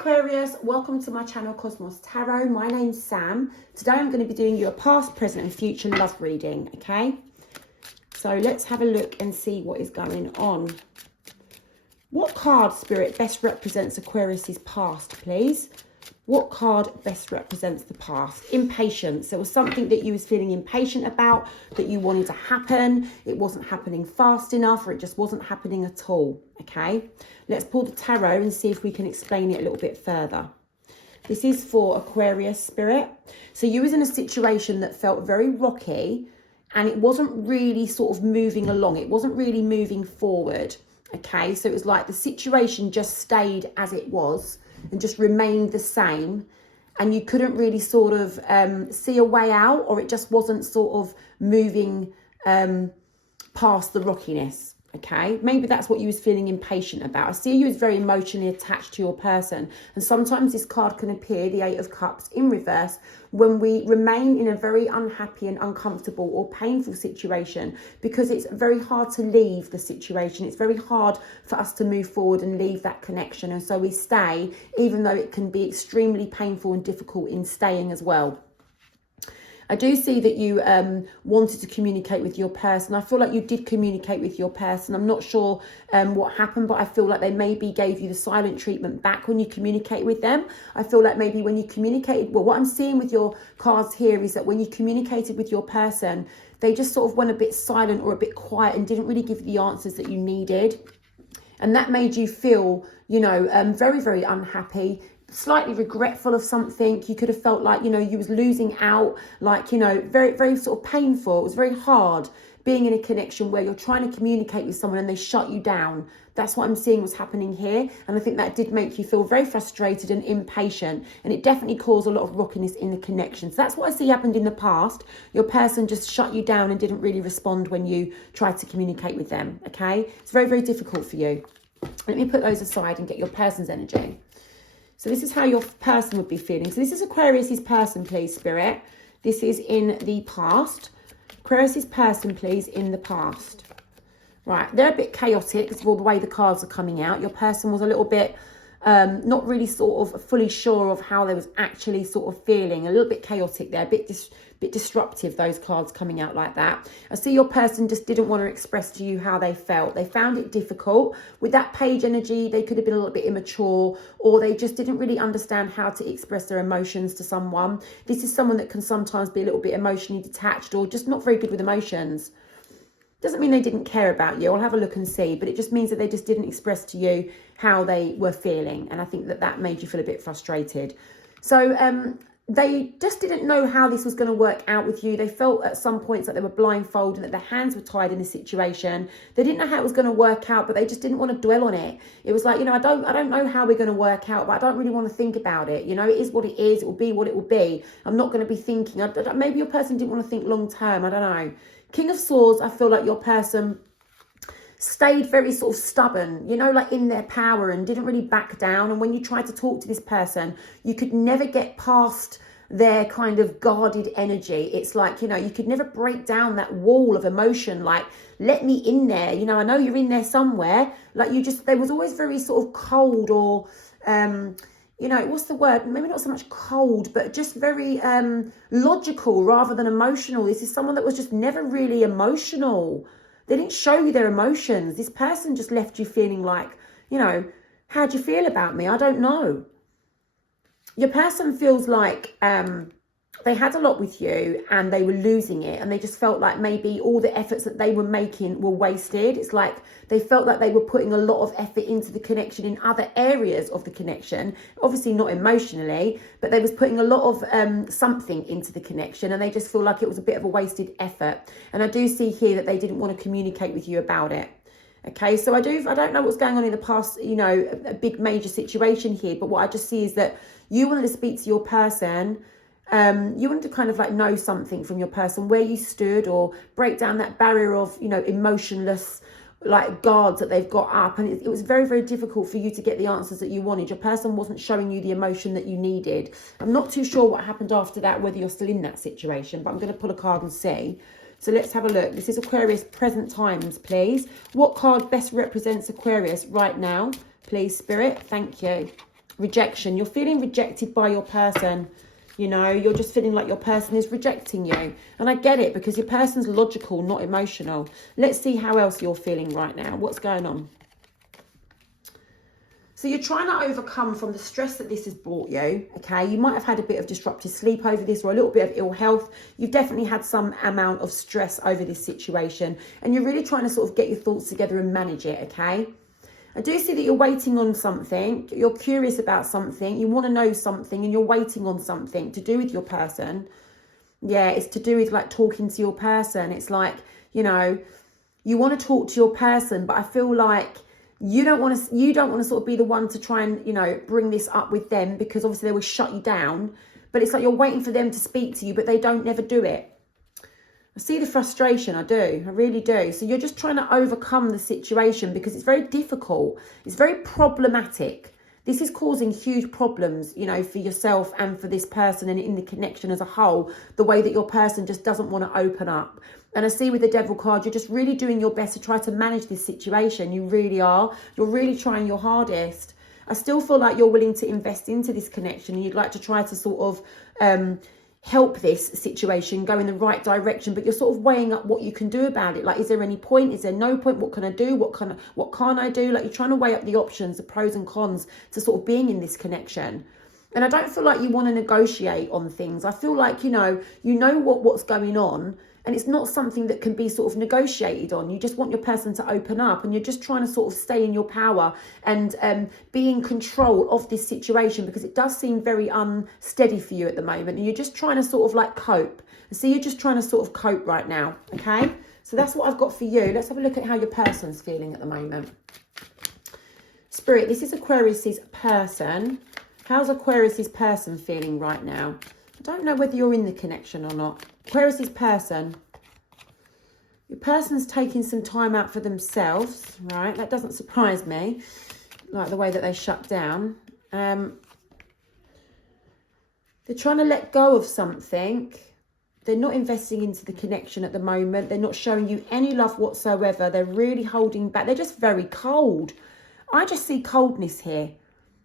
Aquarius, welcome to my channel Cosmos Tarot. My name's Sam. Today I'm going to be doing you a past, present and future love reading, okay? So let's have a look and see what is going on. What card, Spirit, best represents Aquarius's past, please? What card best represents the past? Impatience. There was something that you was feeling impatient about, that you wanted to happen. It wasn't happening fast enough, or it just wasn't happening at all, okay? Let's pull the tarot and see if we can explain it a little bit further. This is for Aquarius, Spirit. So you was in a situation that felt very rocky, and it wasn't really sort of moving along. It wasn't really moving forward, okay? So it was like the situation just stayed as it was and just remained the same, and you couldn't really sort of see a way out, or it just wasn't sort of moving past the rockiness, okay? Maybe that's what you was feeling impatient about. I see you as very emotionally attached to your person, and sometimes this card can appear, the Eight of Cups, in reverse, when we remain in a very unhappy and uncomfortable or painful situation, because it's very hard to leave the situation. It's very hard for us to move forward and leave that connection, and so we stay, even though it can be extremely painful and difficult in staying as well. I do see that you wanted to communicate with your person. I feel like you did communicate with your person. I'm not sure what happened, but I feel like they maybe gave you the silent treatment back when you communicate with them. I feel like maybe when you communicated, well, what I'm seeing with your cards here is that when you communicated with your person, they just sort of went a bit silent or a bit quiet and didn't really give you the answers that you needed. And that made you feel, you know, very, very unhappy, slightly regretful of something. You could have felt like, you know, you was losing out, like, you know, very, very sort of painful. It was very hard being in a connection where you're trying to communicate with someone and they shut you down. That's what I'm seeing was happening here. And I think that did make you feel very frustrated and impatient. And it definitely caused a lot of rockiness in the connection. So that's what I see happened in the past. Your person just shut you down and didn't really respond when you tried to communicate with them, okay? It's very, very difficult for you. Let me put those aside and get your person's energy. So this is how your person would be feeling. So this is Aquarius's person, please, Spirit. This is in the past. Aquarius's person, please, in the past. Right, they're a bit chaotic because of all the way the cards are coming out. Your person was a little bit not really sort of fully sure of how they was actually sort of feeling. A little bit chaotic there, a bit disruptive, those cards coming out like that. I see your person just didn't want to express to you how they felt. They found it difficult. With that page energy, they could have been a little bit immature, or they just didn't really understand how to express their emotions to someone. This is someone that can sometimes be a little bit emotionally detached or just not very good with emotions. Doesn't mean they didn't care about you. I'll have a look and see, but it just means that they just didn't express to you how they were feeling. And I think that that made you feel a bit frustrated. So they just didn't know how this was going to work out with you. They felt at some points that they were blindfolded and that their hands were tied in the situation. They didn't know how it was going to work out, but they just didn't want to dwell on it. It was like, you know, I don't know how we're going to work out, but I don't really want to think about it. You know, it is what it is. It will be what it will be. I'm not going to be thinking. Maybe your person didn't want to think long term. I don't know. King of Swords, I feel like your person stayed very sort of stubborn, you know, like in their power, and didn't really back down. And when you tried to talk to this person, you could never get past their kind of guarded energy. It's like, you know, you could never break down that wall of emotion, like, let me in there, you know, I know you're in there somewhere. Like, you just, there was always very sort of cold, or you know, what's the word? Maybe not so much cold, but just very logical rather than emotional. This is someone that was just never really emotional. They didn't show you their emotions. This person just left you feeling like, you know, how do you feel about me? I don't know. Your person feels like they had a lot with you and they were losing it, and they just felt like maybe all the efforts that they were making were wasted. It's like they felt like they were putting a lot of effort into the connection in other areas of the connection, obviously not emotionally, but they was putting a lot of something into the connection, and they just feel like it was a bit of a wasted effort. And I do see here that they didn't want to communicate with you about it. Okay, so I don't know what's going on in the past, you know, a big major situation here, but what I just see is that you wanted to speak to your person. You wanted to kind of like know something from your person, where you stood, or break down that barrier of, you know, emotionless like guards that they've got up. And it was very, very difficult for you to get the answers that you wanted. Your person wasn't showing you the emotion that you needed. I'm not too sure what happened after that, whether you're still in that situation, but I'm going to pull a card and see. So let's have a look. This is Aquarius present times, please. What card best represents Aquarius right now? Please, Spirit. Thank you. rejection. You're feeling rejected by your person. You know, you're just feeling like your person is rejecting you. And I get it, because your person's logical, not emotional. Let's see how else you're feeling right now. What's going on? So you're trying to overcome from the stress that this has brought you, okay? You might have had a bit of disrupted sleep over this, or a little bit of ill health. You've definitely had some amount of stress over this situation, and you're really trying to sort of get your thoughts together and manage it, okay? I do see that you're waiting on something. You're curious about something. You want to know something, and you're waiting on something to do with your person. Yeah, it's to do with like talking to your person. It's like, you know, you want to talk to your person, but I feel like you don't want to sort of be the one to try and, you know, bring this up with them, because obviously they will shut you down. But it's like you're waiting for them to speak to you, but they don't never do it. I see the frustration, I do, I really do. So you're just trying to overcome the situation, because it's very difficult. It's very problematic. This is causing huge problems, you know, for yourself and for this person and in the connection as a whole, the way that your person just doesn't want to open up. And I see with the Devil card, you're just really doing your best to try to manage this situation. You really are. You're really trying your hardest. I still feel like you're willing to invest into this connection, and you'd like to try to sort of help this situation go in the right direction, but you're sort of weighing up what you can do about it. Like, is there any point? Is there no point? What can I do? What can't I do? Like, you're trying to weigh up the options, the pros and cons to sort of being in this connection. And I don't feel like you want to negotiate on things. I feel like, you know what's going on, and it's not something that can be sort of negotiated on. You just want your person to open up, and you're just trying to sort of stay in your power and be in control of this situation, because it does seem very unsteady for you at the moment, and you're just trying to sort of like cope. So you're just trying to sort of cope right now, okay? So that's what I've got for you. Let's have a look at how your person's feeling at the moment. Spirit, this is Aquarius's person. How's Aquarius's person feeling right now? I don't know whether you're in the connection or not. Aquarius's person. Your person's taking some time out for themselves, right? That doesn't surprise me, like the way that they shut down. They're trying to let go of something. They're not investing into the connection at the moment. They're not showing you any love whatsoever. They're really holding back. They're just very cold. I just see coldness here.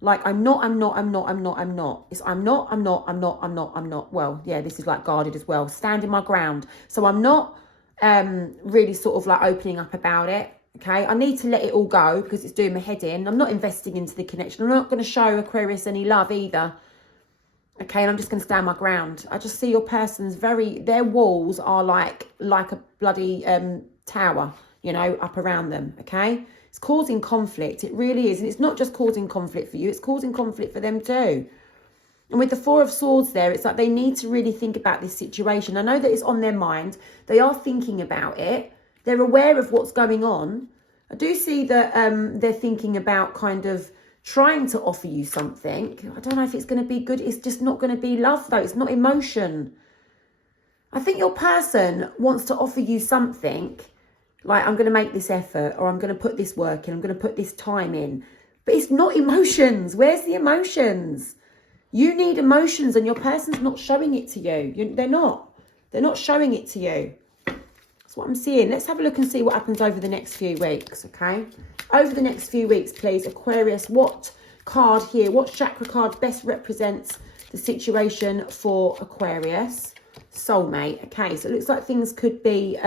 Like, I'm not. It's I'm not. Well, yeah, this is like guarded as well. Standing my ground. So I'm not really sort of like opening up about it. Okay, I need to let it all go because it's doing my head in. I'm not investing into the connection. I'm not going to show Aquarius any love either. Okay, and I'm just going to stand my ground. I just see your person's their walls are like a bloody tower, you know, up around them. Okay. It's causing conflict. It really is. And it's not just causing conflict for you. It's causing conflict for them too. And with the Four of Swords there, it's like they need to really think about this situation. I know that it's on their mind. They are thinking about it. They're aware of what's going on. I do see that they're thinking about kind of trying to offer you something. I don't know if it's going to be good. It's just not going to be love though. It's not emotion. I think your person wants to offer you something. Like, I'm going to make this effort, or I'm going to put this work in, I'm going to put this time in. But it's not emotions. Where's the emotions? You need emotions, and your person's not showing it to you. They're not. They're not showing it to you. That's what I'm seeing. Let's have a look and see what happens over the next few weeks, okay? Over the next few weeks, please, Aquarius, what card here, what chakra card best represents the situation for Aquarius? Soulmate. Okay, so it looks like things could be...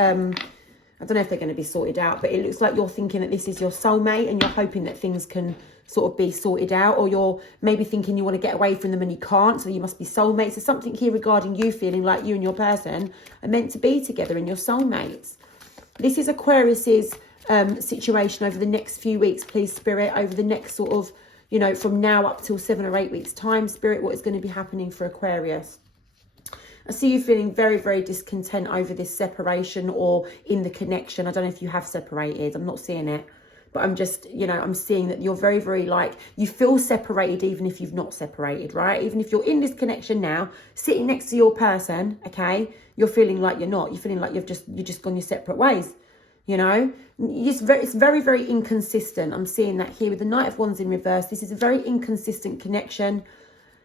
I don't know if they're going to be sorted out, but it looks like you're thinking that this is your soulmate and you're hoping that things can sort of be sorted out, or you're maybe thinking you want to get away from them and you can't, so you must be soulmates. There's something here regarding you feeling like you and your person are meant to be together and you're soulmates. This is Aquarius's situation over the next few weeks, please, Spirit, over the next sort of, you know, from now up till 7 or 8 weeks time, Spirit, what is going to be happening for Aquarius? I see you feeling very, very discontent over this separation or in the connection. I don't know if you have separated. I'm not seeing it. But I'm just, you know, I'm seeing that you're very, very like, you feel separated even if you've not separated, right? Even if you're in this connection now, sitting next to your person, okay, you're feeling like you're not. You're feeling like you're just gone your separate ways, you know? It's very, very inconsistent. I'm seeing that here with the Knight of Wands in reverse. This is a very inconsistent connection.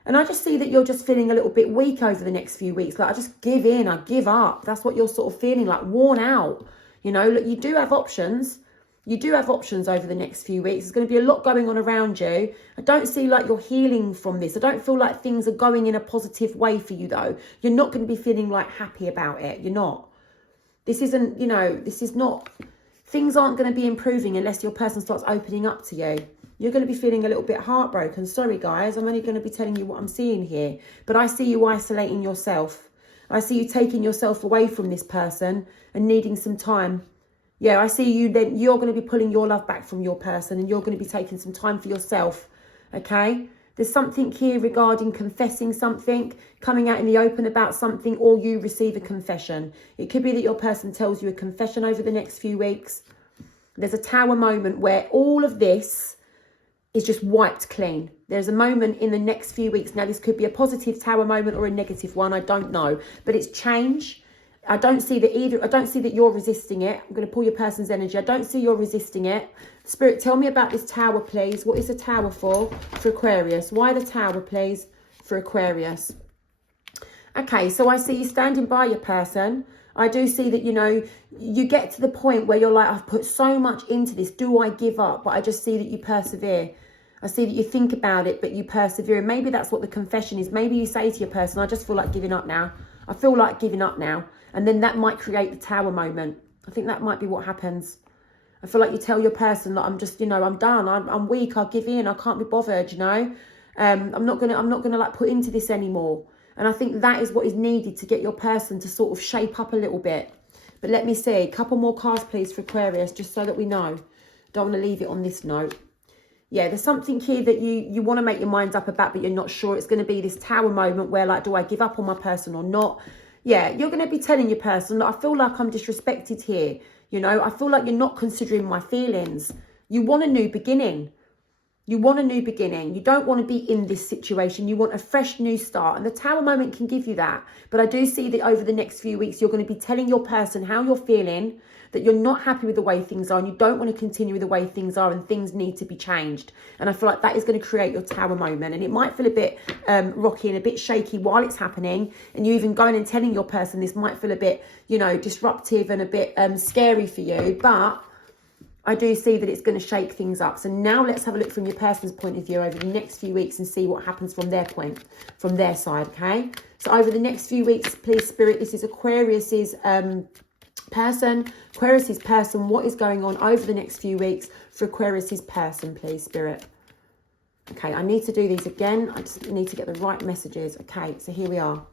And I just see that you're just feeling a little bit weak over the next few weeks. Like, I just give in, I give up. That's what you're sort of feeling, like worn out. You know, look, you do have options. You do have options over the next few weeks. There's going to be a lot going on around you. I don't see like you're healing from this. I don't feel like things are going in a positive way for you though. You're not going to be feeling like happy about it. You're not. This isn't, you know, this is not, things aren't going to be improving unless your person starts opening up to you. You're going to be feeling a little bit heartbroken. Sorry guys, I'm only going to be telling you what I'm seeing here. But I see you isolating yourself. I see you taking yourself away from this person and needing some time. Yeah, I see you then, you're going to be pulling your love back from your person and you're going to be taking some time for yourself, okay? There's something here regarding confessing something, coming out in the open about something, or you receive a confession. It could be that your person tells you a confession over the next few weeks. There's a tower moment where all of this is just wiped clean. There's a moment in the next few weeks. Now, this could be a positive tower moment or a negative one. I don't know, but it's change. I don't see that either. I don't see that you're resisting it. I'm going to pull your person's energy. I don't see you're resisting it. Spirit, tell me about this tower, please. What is the tower for Aquarius? Why the tower, please, for Aquarius? Okay, so I see you standing by your person. I do see that, you know, you get to the point where you're like, I've put so much into this. Do I give up? But I just see that you persevere. I see that you think about it, but you persevere. And maybe that's what the confession is. Maybe you say to your person, I just feel like giving up now. I feel like giving up now. And then that might create the tower moment. I think that might be what happens. I feel like you tell your person that I'm just, you know, I'm done. I'm weak. I'll give in. I can't be bothered, you know. I'm not gonna like put into this anymore. And I think that is what is needed to get your person to sort of shape up a little bit. But let me see. A couple more cards, please, for Aquarius, just so that we know. Don't want to leave it on this note. Yeah, there's something here that you want to make your mind up about, but you're not sure. It's going to be this tower moment where, like, do I give up on my person or not? Yeah, you're going to be telling your person that I feel like I'm disrespected here. You know, I feel like you're not considering my feelings. You want a new beginning. You want a new beginning. You don't want to be in this situation. You want a fresh new start. And the tower moment can give you that. But I do see that over the next few weeks, you're going to be telling your person how you're feeling, that you're not happy with the way things are and you don't want to continue with the way things are and things need to be changed. And I feel like that is going to create your tower moment. And it might feel a bit rocky and a bit shaky while it's happening. And you even going and telling your person this might feel a bit, you know, disruptive and a bit scary for you. But I do see that it's going to shake things up. So now let's have a look from your person's point of view over the next few weeks and see what happens from their point, from their side, okay? So over the next few weeks, please, Spirit, this is Aquarius's person. Aquarius's person, what is going on over the next few weeks for Aquarius's person, please, Spirit? Okay, I need to do these again. I just need to get the right messages. Okay, so here we are.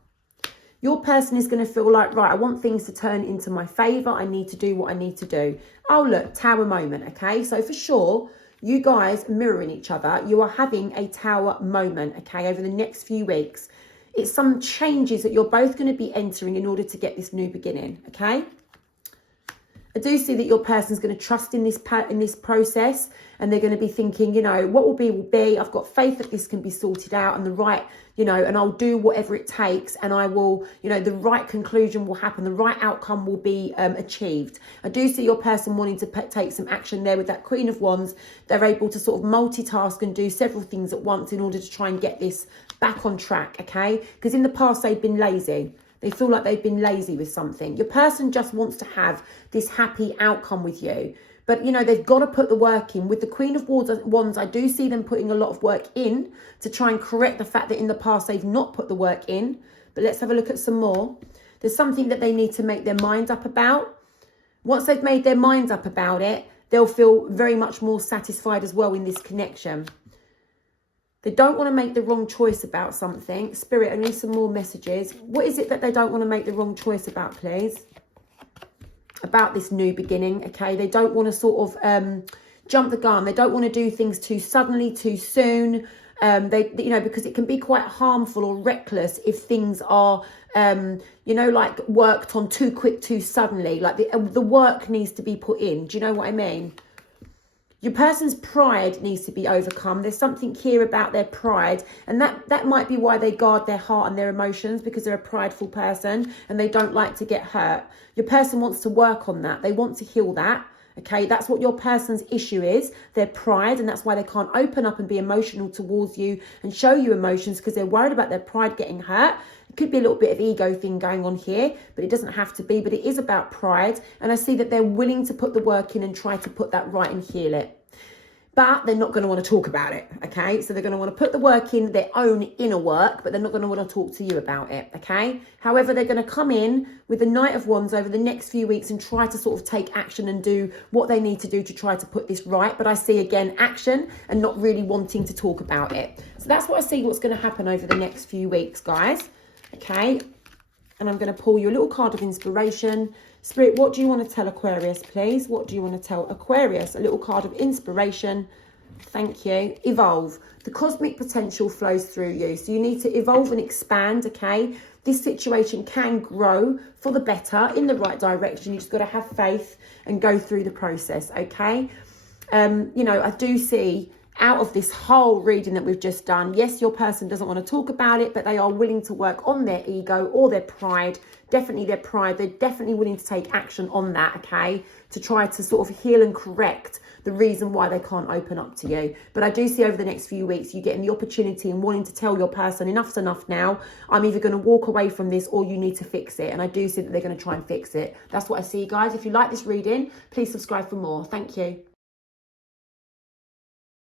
Your person is going to feel like, right, I want things to turn into my favour. I need to do what I need to do. Oh, look, tower moment, okay? So for sure, you guys mirroring each other. You are having a tower moment, okay, over the next few weeks. It's some changes that you're both going to be entering in order to get this new beginning, okay? I do see that your person's going to trust in this process, and they're going to be thinking, you know, what will be will be. I've got faith that this can be sorted out, and the right, you know, and I'll do whatever it takes, and I will, you know, the right conclusion will happen, the right outcome will be achieved. I do see your person wanting to take some action there with that Queen of Wands. They're able to sort of multitask and do several things at once in order to try and get this back on track, okay? Because in the past they've been lazy. They feel like they've been lazy with something. Your person just wants to have this happy outcome with you. But, you know, they've got to put the work in. With the Queen of Wands, I do see them putting a lot of work in to try and correct the fact that in the past they've not put the work in. But let's have a look at some more. There's something that they need to make their mind up about. Once they've made their minds up about it, they'll feel very much more satisfied as well in this connection. They don't want to make the wrong choice about something. Spirit, I need some more messages. What is it that they don't want to make the wrong choice about, please? About this new beginning, okay? They don't want to sort of jump the gun. They don't want to do things too suddenly, too soon. You know, because it can be quite harmful or reckless if things are, you know, like worked on too quick, too suddenly. Like the work needs to be put in. Do you know what I mean? Your person's pride needs to be overcome. There's something here about their pride, and that might be why they guard their heart and their emotions, because they're a prideful person and they don't like to get hurt. Your person wants to work on that. They want to heal that. Okay, that's what your person's issue is, their pride, and that's why they can't open up and be emotional towards you and show you emotions, because they're worried about their pride getting hurt. Could be a little bit of ego thing going on here, but it doesn't have to be. But it is about pride. And I see that they're willing to put the work in and try to put that right and heal it. But they're not going to want to talk about it, okay? So they're going to want to put the work in, their own inner work, but they're not going to want to talk to you about it, okay? However, they're going to come in with the Knight of Wands over the next few weeks and try to sort of take action and do what they need to do to try to put this right. But I see, again, action and not really wanting to talk about it. So that's what I see what's going to happen over the next few weeks, guys, okay? And I'm going to pull you a little card of inspiration. Spirit, what do you want to tell Aquarius, please? What do you want to tell Aquarius? A little card of inspiration. Thank you. Evolve. The cosmic potential flows through you. So you need to evolve and expand, okay? This situation can grow for the better in the right direction. You just got to have faith and go through the process, okay? You know, I do see out of this whole reading that we've just done, yes, your person doesn't want to talk about it, but they are willing to work on their ego or their pride. Definitely their pride. They're definitely willing to take action on that, okay, to try to sort of heal and correct the reason why they can't open up to you. But I do see over the next few weeks you getting the opportunity and wanting to tell your person, enough's enough now. I'm either going to walk away from this or you need to fix it. And I do see that they're going to try and fix it. That's what I see, guys. If you like this reading, please subscribe for more. Thank you.